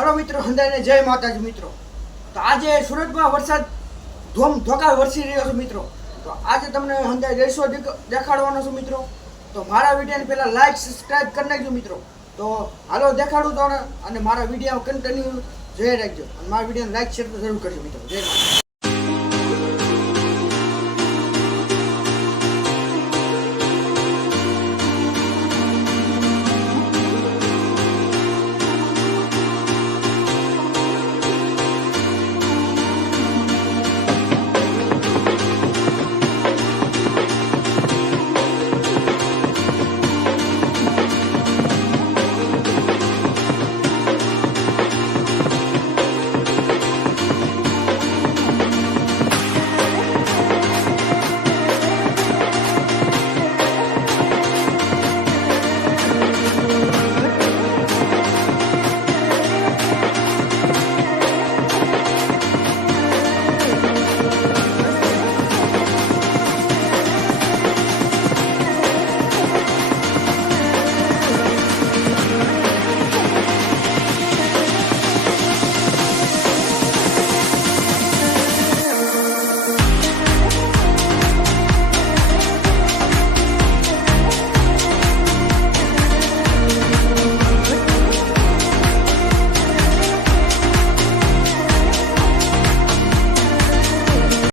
હાલો મિત્રો, હંધાઈને જય માતાજી મિત્રો. તો આજે સુરતમાં વરસાદ ધોકા વરસી રહ્યો છે મિત્રો. તો આજે તમને હંધાઈ રેસો દેખાડવાનો છું મિત્રો. તો મારા વિડીયોને પહેલાં લાઈક સબસ્ક્રાઈબ કરી નાખજો મિત્રો. તો હાલો દેખાડું તો અને મારા વિડીયો કન્ટિન્યુ જોઈ રાખજો અને મારા વિડીયોને લાઈક શેર જરૂર કરજો મિત્રો. જય માતા.